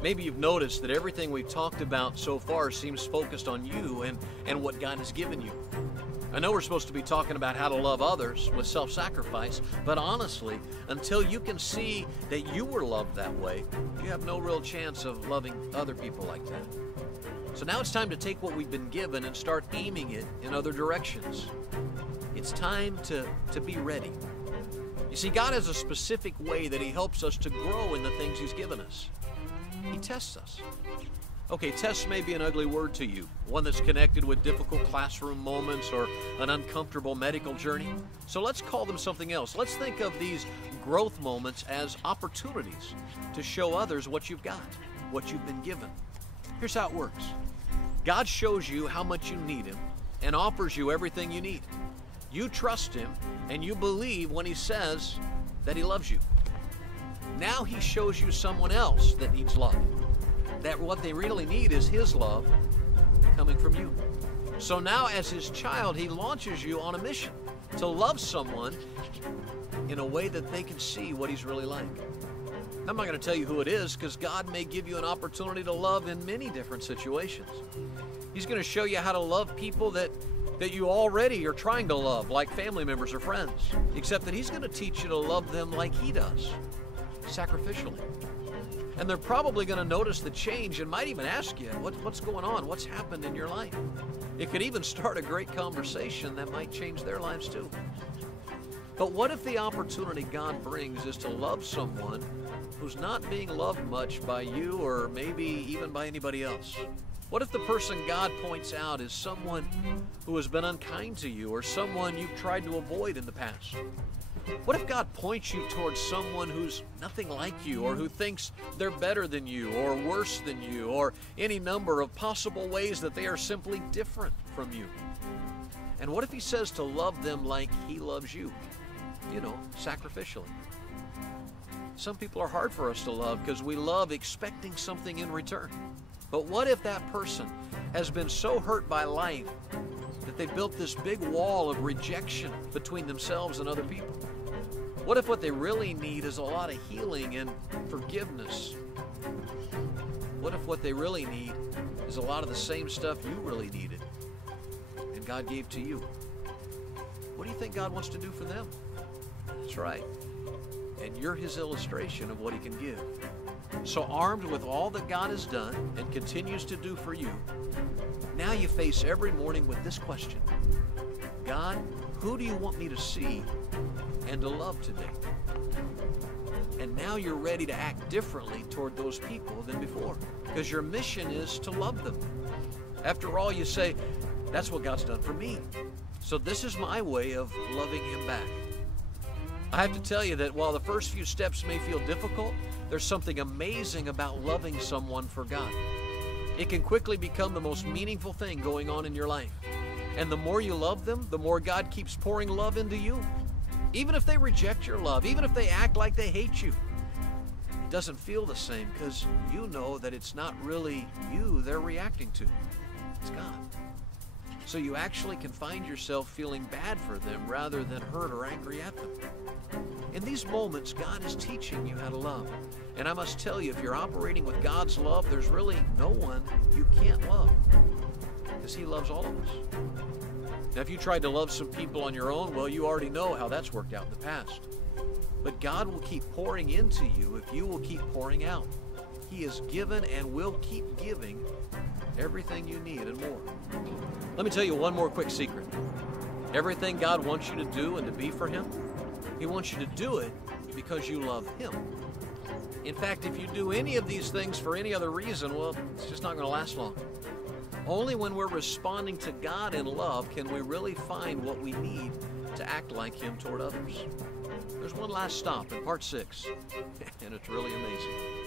Maybe you've noticed that everything we've talked about so far seems focused on you and what God has given you. I know we're supposed to be talking about how to love others with self-sacrifice, but honestly, until you can see that you were loved that way, you have no real chance of loving other people like that. So now it's time to take what we've been given and start aiming it in other directions. It's time to be ready. You see, God has a specific way that He helps us to grow in the things He's given us. He tests us. Okay, tests may be an ugly word to you, one that's connected with difficult classroom moments or an uncomfortable medical journey. So let's call them something else. Let's think of these growth moments as opportunities to show others what you've got, what you've been given. Here's how it works. God shows you how much you need Him and offers you everything you need. You trust Him and you believe when He says that He loves you. Now He shows you someone else that needs love. That what they really need is His love coming from you. So now as His child, He launches you on a mission to love someone in a way that they can see what He's really like. I'm not going to tell you who it is because God may give you an opportunity to love in many different situations. He's going to show you how to love people that you already are trying to love, like family members or friends, except that He's going to teach you to love them like He does, sacrificially. And they're probably going to notice the change and might even ask you, what's going on? What's happened in your life? It could even start a great conversation that might change their lives too. But what if the opportunity God brings is to love someone who's not being loved much by you or maybe even by anybody else? What if the person God points out is someone who has been unkind to you or someone you've tried to avoid in the past? What if God points you towards someone who's nothing like you or who thinks they're better than you or worse than you or any number of possible ways that they are simply different from you? And what if He says to love them like He loves you? You know, sacrificially. Some people are hard for us to love because we love expecting something in return. But what if that person has been so hurt by life that they built this big wall of rejection between themselves and other people? What if what they really need is a lot of healing and forgiveness? What if what they really need is a lot of the same stuff you really needed and God gave to you? What do you think God wants to do for them? That's right. And you're His illustration of what He can give. So armed with all that God has done and continues to do for you, now you face every morning with this question: God, who do you want me to see and to love today? And now you're ready to act differently toward those people than before, because your mission is to love them. After all, you say, that's what God's done for me, so this is my way of loving Him back. I have to tell you that while the first few steps may feel difficult, there's something amazing about loving someone for God. It can quickly become the most meaningful thing going on in your life. And the more you love them, the more God keeps pouring love into you. Even if they reject your love, even if they act like they hate you, it doesn't feel the same because you know that it's not really you they're reacting to. It's God. So you actually can find yourself feeling bad for them rather than hurt or angry at them. In these moments, God is teaching you how to love. And I must tell you, if you're operating with God's love, there's really no one you can't love, because He loves all of us. Now, if you tried to love some people on your own, well, you already know how that's worked out in the past. But God will keep pouring into you if you will keep pouring out. He has given and will keep giving everything you need and more. Let me tell you one more quick secret. Everything God wants you to do and to be for Him, He wants you to do it because you love Him. In fact, if you do any of these things for any other reason, well, it's just not going to last long. Only when we're responding to God in love can we really find what we need to act like Him toward others. There's one last stop in part 6, and it's really amazing.